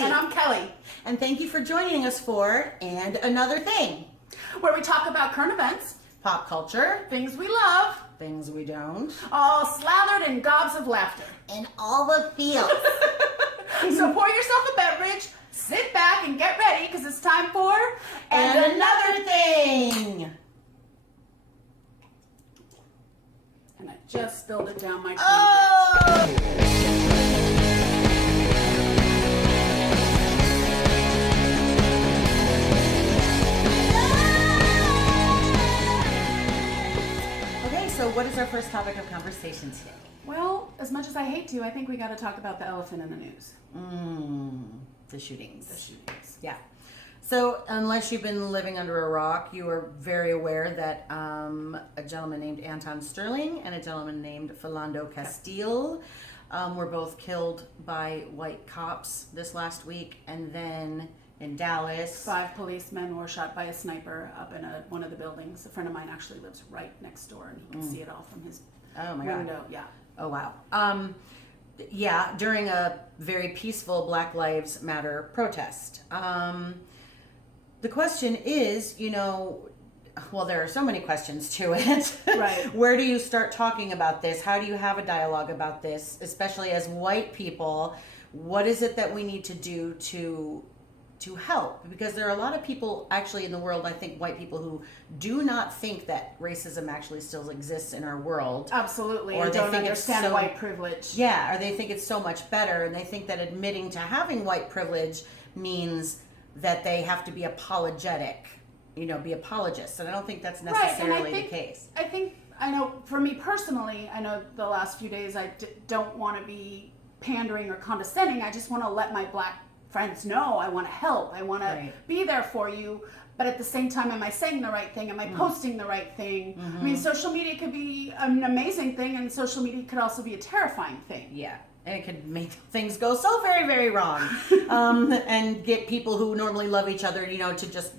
Jesse. And I'm Kelly. And thank you for joining us for And Another Thing, where we talk about current events, pop culture, things we love, things we don't, all slathered in gobs of laughter. and all the feels. So pour yourself a beverage, sit back, and get ready, because it's time for And Another Thing. And I just spilled it down my Okay, so what is our first topic of conversation today? Well, as much as I hate to, I think we got to talk about the elephant in the news. The shootings. The shootings. Yeah. So, unless you've been living under a rock, you are very aware that a gentleman named Anton Sterling and a gentleman named Philando Castile were both killed by white cops this last week. And then in Dallas, 5 policemen were shot by a sniper up in one of the buildings. A friend of mine actually lives right next door, and he can see it all from his window. God. Yeah. Oh, wow. Yeah, during a very peaceful Black Lives Matter protest. The question is, well, there are so many questions to it. Right. Where do you start talking about this? How do you have a dialogue about this, especially as white people? What is it that we need to do to help? Because there are a lot of people actually in the world, I think white people, who do not think that racism actually still exists in our world. Absolutely. Or they don't understand white privilege. privilege. Yeah, or they think it's so much better, and they think that admitting to having white privilege means that they have to be apologetic, be apologists. And I don't think that's necessarily the case. I know for me personally, I know the last few days I don't want to be pandering or condescending. I just want to let my Black friends know I want to help. I want to be there for you. But at the same time, am I saying the right thing? Am I posting the right thing? Mm-hmm. I mean, social media could be an amazing thing, and social media could also be a terrifying thing. Yeah. And it could make things go so very, very wrong. And get people who normally love each other, to just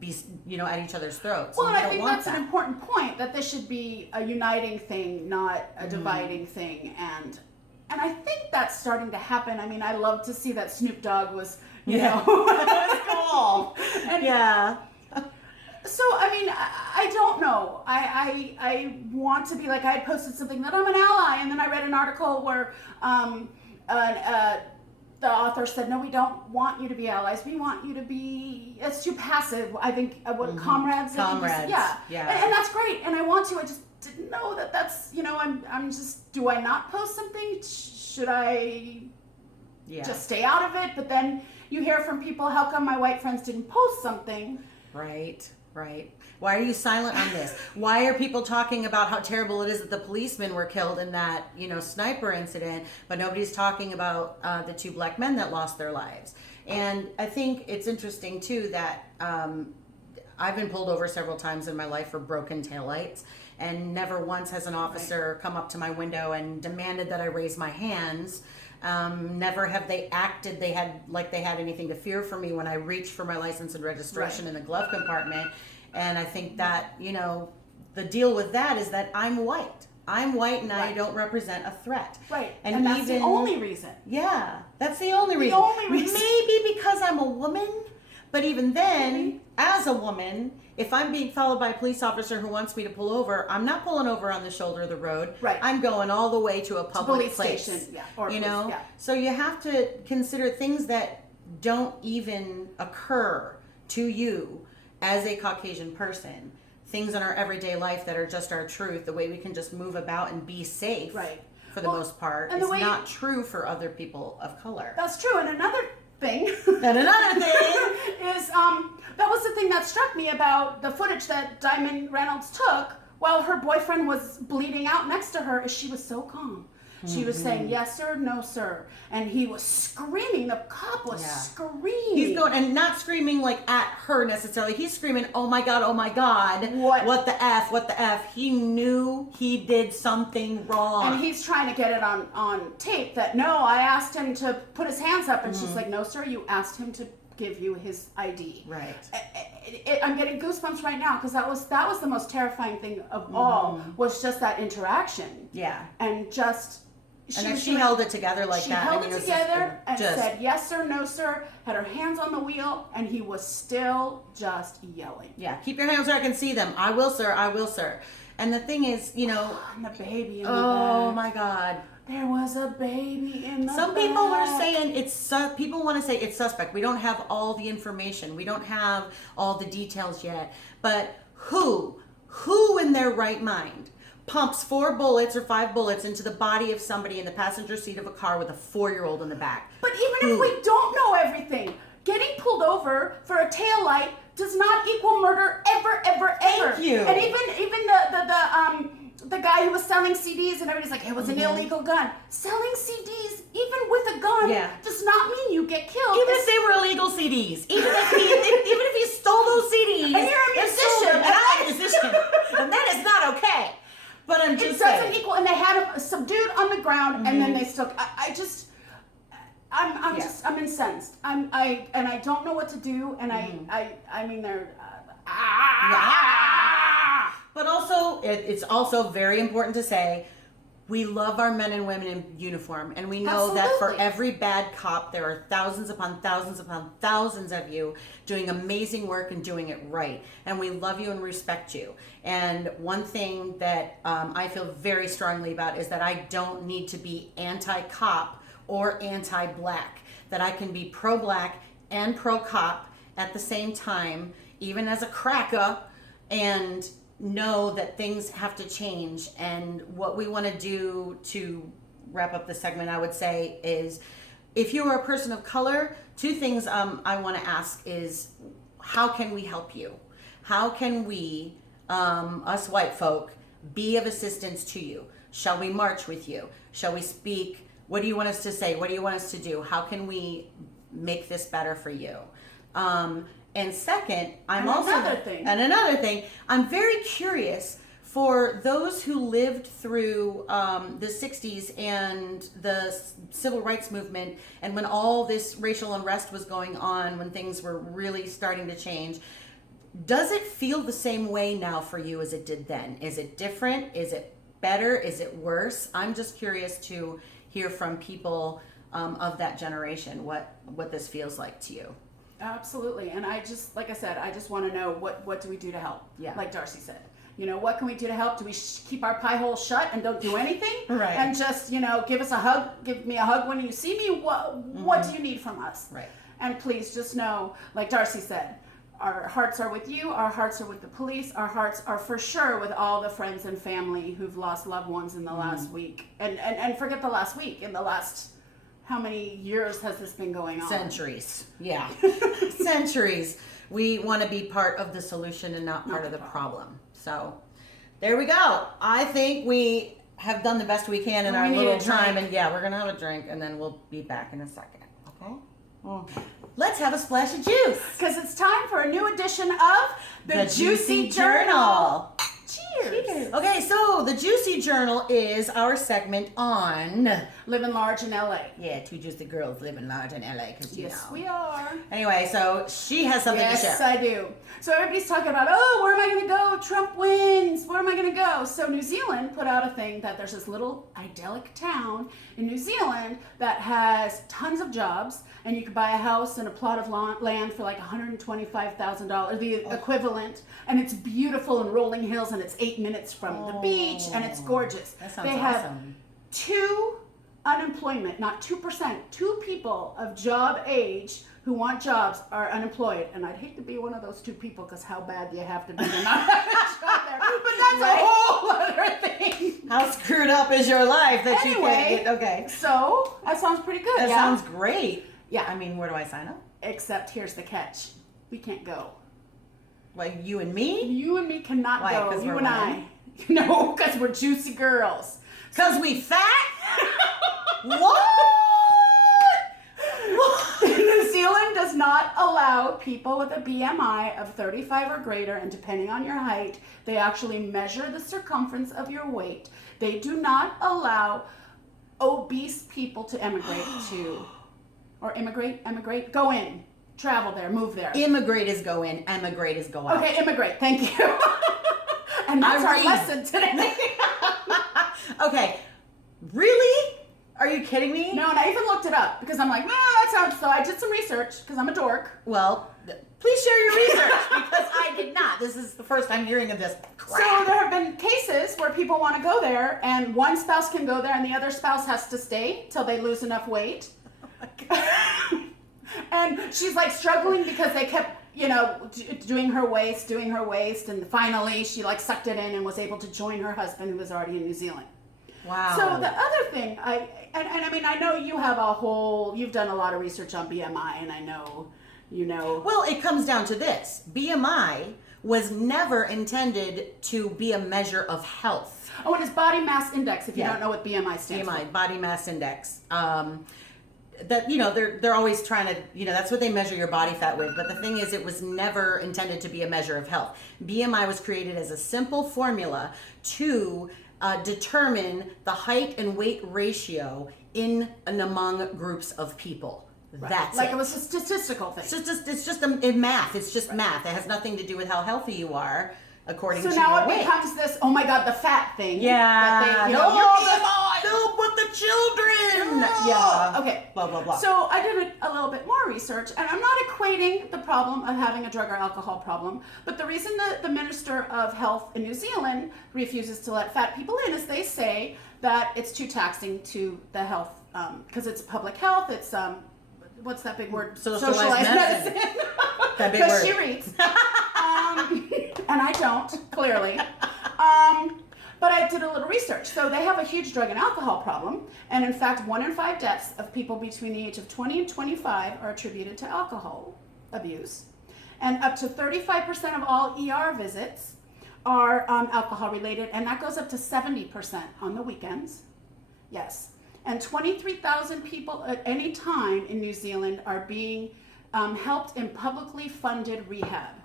be, at each other's throats. Well, and I think that's an important point, that this should be a uniting thing, not a dividing thing. And I think that's starting to happen. I mean, I love to see that Snoop Dogg was, that was cool. And yeah. So, I mean, I don't know. I want to be like, I had posted something that I'm an ally, and then I read an article where the author said, no, we don't want you to be allies. We want you to be, it's too passive. I think, comrades. Comrades. Yeah. Yeah. And that's great. And I want to. I just didn't know that that's, I'm just, do I not post something? Should I just stay out of it? But then you hear from people, how come my white friends didn't post something? Right. Why are you silent on this? Why are people talking about how terrible it is that the policemen were killed in that, sniper incident, but nobody's talking about the 2 Black men that lost their lives? And I think it's interesting, too, that I've been pulled over several times in my life for broken taillights, and never once has an officer come up to my window and demanded that I raise my hands. Never have they acted they had anything to fear for me when I reached for my license and registration in the glove compartment. And I think that, the deal with that is that I'm white. And I don't represent a threat. Right. And that's the only reason. Yeah, that's the only reason. Maybe because I'm a woman, but even then, as a woman, if I'm being followed by a police officer who wants me to pull over, I'm not pulling over on the shoulder of the road. Right. I'm going all the way to a public place. Station, yeah. So you have to consider things that don't even occur to you as a Caucasian person. Things in our everyday life that are just our truth, the way we can just move about and be safe for the most part, is not true for other people of color. That's true. And another thing is that was the thing that struck me about the footage that Diamond Reynolds took while her boyfriend was bleeding out next to her, is she was so calm. She was saying, yes, sir, no, sir. And he was screaming. The cop was screaming. He's going, and not screaming like at her necessarily. He's screaming, oh my God, oh my God. What the F? He knew he did something wrong. And he's trying to get it on tape that, no, I asked him to put his hands up. And she's like, no, sir, you asked him to give you his ID. Right. I'm getting goosebumps right now, because that was the most terrifying thing of all, was just that interaction. Yeah. And just And if she held it together like she that, held I mean, it was together and just said yes sir, no sir, had her hands on the wheel, and he was still just yelling. Yeah, keep your hands where I can see them. I will, sir. I will, sir. And the thing is, you know, And the baby in the oh back. my God. There was a baby in the Some back. people were saying people want to say it's suspect. We don't have all the information. We don't have all the details yet. But who in their right mind pumps 4 bullets or 5 bullets into the body of somebody in the passenger seat of a car with a 4-year-old in the back? But even if we don't know everything, getting pulled over for a taillight does not equal murder ever. Thank you. And even the guy who was selling CDs and everybody's like, it was an illegal gun. Selling CDs, even with a gun, does not mean you get killed. Even if they were illegal CDs, even if he stole those CDs, and you're a musician, and I'm a musician, and that is not okay. But I'm just it doesn't saying. equal. And they had him subdued on the ground, and then they still. I'm incensed. I don't know what to do, and I mean they're. But also, it's also very important to say, we love our men and women in uniform, and we know that for every bad cop, there are thousands upon thousands upon thousands of you doing amazing work and doing it right. And we love you and respect you. And one thing that I feel very strongly about is that I don't need to be anti-cop or anti-black, that I can be pro-black and pro-cop at the same time, even as a cracker, and know that things have to change. And what we want to do to wrap up the segment, I would say, is if you are a person of color, 2 things I want to ask is, how can we help you? How can we, us white folk, be of assistance to you? Shall we march with you? Shall we speak? What do you want us to say? What do you want us to do? How can we make this better for you? And second, another thing, I'm very curious for those who lived through the 60s and the civil rights movement, and when all this racial unrest was going on, when things were really starting to change. Does it feel the same way now for you as it did then? Is it different? Is it better? Is it worse? I'm just curious to hear from people of that generation what this feels like to you. Absolutely. And I just, like I said, I just want to know what do we do to help? Yeah. Like Darcy said, you know, what can we do to help? Do we keep our pie hole shut and don't do anything? Right. And just, you know, give us a hug, give me a hug when you see me. What do you need from us? Right. And please just know, like Darcy said, our hearts are with you. Our hearts are with the police. Our hearts are for sure with all the friends and family who've lost loved ones in the last week. And forget the last week, in the last, how many years has this been going on? Centuries. Yeah. Centuries. We want to be part of the solution and not part of the problem. So there we go. I think we have done the best we can in our little time. And yeah, we're going to have a drink and then we'll be back in a second. Okay? Let's have a splash of juice. Because it's time for a new edition of The Juicy Journal. Cheers. Okay, so the Juicy Journal is our segment on living large in LA. Yeah, 2 juicy girls living large in LA, because you know. Yes, we are. Anyway, so she has something to share. Yes, I do. So everybody's talking about, oh, where am I going to go? Trump wins. Where am I going to go? So New Zealand put out a thing that there's this little idyllic town in New Zealand that has tons of jobs, and you could buy a house and a plot of land for like $125,000, the equivalent, and it's beautiful and rolling hills, and it's 8 minutes from the beach, and it's gorgeous. That sounds they awesome. have 2 unemployment, not 2%, 2 people of job age who want jobs are unemployed. And I'd hate to be one of those 2 people, because how bad do you have to be to not have a job there? But that's a whole other thing. How screwed up is your life that Anyway, you can't get? Okay. So that sounds pretty good. That Yeah? sounds great. Yeah. I mean, where do I sign up? Except here's the catch. We can't go. Like you and me? You and me cannot Why, go. 'cause You we're and women? I. No, because we're juicy girls. Because we fat? What? New Zealand does not allow people with a BMI of 35 or greater, and depending on your height, they actually measure the circumference of your weight. They do not allow obese people to emigrate go in, travel there, move there. Immigrate is go in, emigrate is go out. Okay, immigrate, thank you. And that's our lesson today. Okay, really? Are you kidding me? No, and I even looked it up because I'm like, that sounds. So I did some research because I'm a dork. Well, please share your research because I did not. This is the first I'm hearing of this crap. So there have been cases where people want to go there, and one spouse can go there, and the other spouse has to stay till they lose enough weight. Oh my God. And she's like struggling because they kept, doing her waist, and finally she like sucked it in and was able to join her husband who was already in New Zealand. Wow. So the other thing, I mean, I know you have you've done a lot of research on BMI, and I know, Well, it comes down to this. BMI was never intended to be a measure of health. Oh, and it's body mass index, if you don't know what BMI stands for. BMI, body mass index. That, they're always trying to, that's what they measure your body fat with. But the thing is, it was never intended to be a measure of health. BMI was created as a simple formula to determine the height and weight ratio in and among groups of people. Right. That's like it was a statistical thing. It's just a math. It's just math. It has nothing to do with how healthy you are according to your weight. So now it becomes this, oh my God, the fat thing. Yeah. No, but the children. No. Yeah. Okay. Blah, blah, blah. So I did a little bit more research, and I'm not equating the problem of having a drug or alcohol problem, but the reason that the Minister of Health in New Zealand refuses to let fat people in is they say that it's too taxing to the health, because it's public health, it's, what's that big word? Socialized medicine. That big word. Because she reads. And I don't, clearly. But I did a little research. So they have a huge drug and alcohol problem. And in fact, 1 in 5 deaths of people between the age of 20 and 25 are attributed to alcohol abuse. And up to 35% of all ER visits are alcohol related. And that goes up to 70% on the weekends. Yes. And 23,000 people at any time in New Zealand are being helped in publicly funded rehab.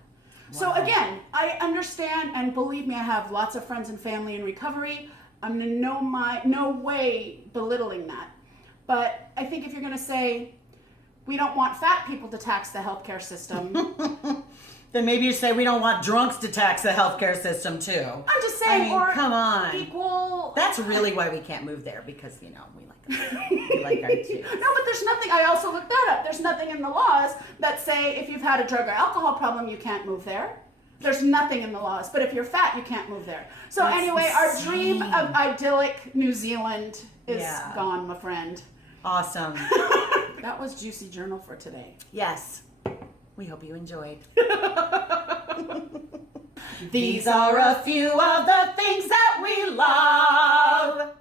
Wow. So again, I understand, and believe me, I have lots of friends and family in recovery. I'm in no way belittling that. But I think if you're going to say, we don't want fat people to tax the healthcare system, then maybe you say we don't want drunks to tax the healthcare system too. I'm just saying, come on. Equal. That's really why we can't move there, because we like our too. No, but there's nothing. I also looked that up. There's nothing in the laws that say if you've had a drug or alcohol problem, you can't move there. There's nothing in the laws. But if you're fat, you can't move there. So That's anyway, insane. our dream of idyllic New Zealand is gone, my friend. Awesome. That was Juicy Journal for today. Yes. We hope you enjoyed. These are a few of the things that we love.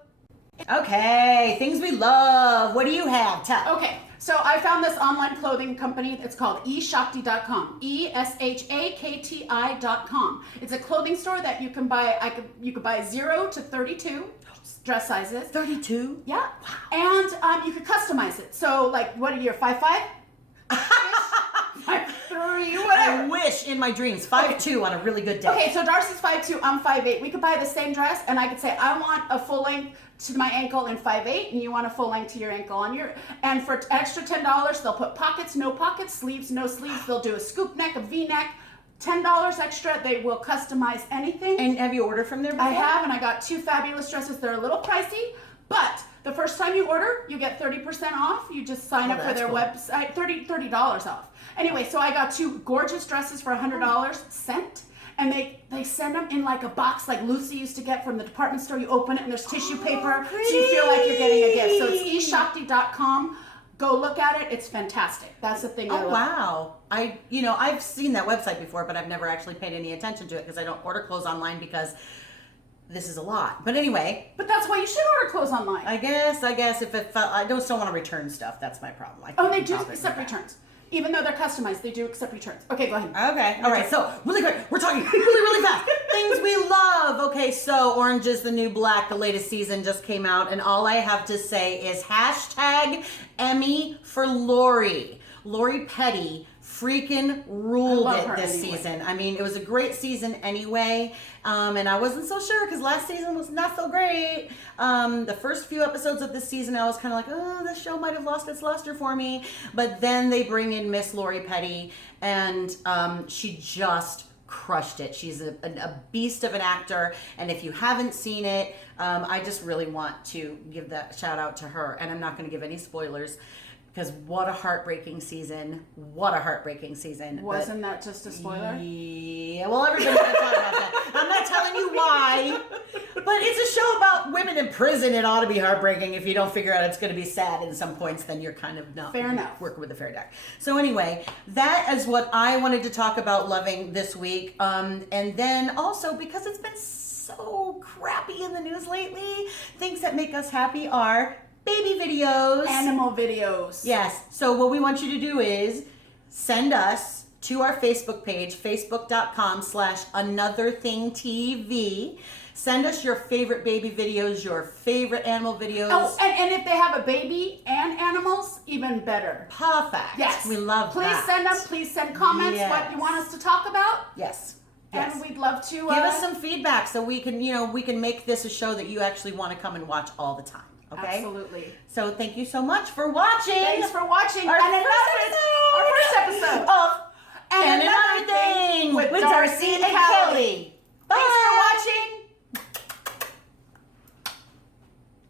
Okay, things we love. What do you have? Tell. Okay, so I found this online clothing company. It's called eShakti.com. ESHAKTI.com. It's a clothing store that you can buy. You could buy 0 to 32 dress sizes. 32? Yeah. Wow. And you could customize it. So, like, what are you, 5'5"? 5'3", whatever. I wish in my dreams. 5'2" on a really good day. Okay, so Darcy's 5'2", I'm 5'8". We could buy the same dress, and I could say, I want a full length to my ankle in 5'8", and you want a full length to your ankle on your. And for extra $10, they'll put pockets, no pockets, sleeves, no sleeves. They'll do a scoop neck, a V-neck. $10 extra. They will customize anything. And have you ordered from there before? I have, and I got 2 fabulous dresses. They're a little pricey, but the first time you order, you get 30% off. You just sign up for their website, $30 off. Anyway, so I got 2 gorgeous dresses for $100 sent, and they send them in like a box like Lucy used to get from the department store. You open it, and there's tissue paper, so you feel like you're getting a gift. So it's eShakti.com. Go look at it. It's fantastic. That's the thing. Oh, wow. I've seen that website before, but I've never actually paid any attention to it because I don't order clothes online because this is a lot. But anyway. But that's why you should order clothes online. I guess if I don't want to return stuff, that's my problem. They do accept returns. Even though they're customized, they do accept returns. Okay, go ahead. Okay. All right. So, really quick. We're talking really fast. Things we love. Okay, so Orange is the New Black. The latest season just came out. And all I have to say is hashtag Emmy for Lori. Lori Petty freaking ruled it this season. I mean, it was a great season anyway. And I wasn't so sure because last season was not so great. The first few episodes of this season, I was kind of like, oh, this show might have lost its luster for me. But then they bring in Miss Lori Petty, and she just crushed it. She's a beast of an actor, and if you haven't seen it, I just really want to give that shout out to her. And I'm not going to give any spoilers, because what a heartbreaking season. What a heartbreaking season. Wasn't that just a spoiler? Yeah, well, everybody's going to talk about that. I'm not telling you why, but it's a show about women in prison. It ought to be heartbreaking. If you don't figure out it's going to be sad in some points, then you're kind of not Fair enough. working with a fair deck. So anyway, that is what I wanted to talk about loving this week. And then also, because it's been so crappy in the news lately, things that make us happy are baby videos. Animal videos. Yes. So what we want you to do is send us to our Facebook page, facebook.com/anotherthingtv. Send us your favorite baby videos, your favorite animal videos. Oh, and if they have a baby and animals, even better. Perfect. Yes. We love Please that. send them. Please send comments what Yes. you want us to talk about. Yes. And Yes. we'd love to Give us some feedback so we can, we can make this a show that you actually want to come and watch all the time. Okay? Absolutely. So thank you so much for watching. Thanks for watching. Our first episode of And Another Thing with Darcy and Kelly. Bye. Thanks for watching.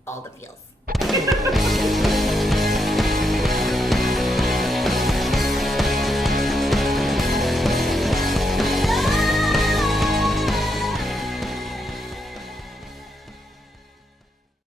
All the feels.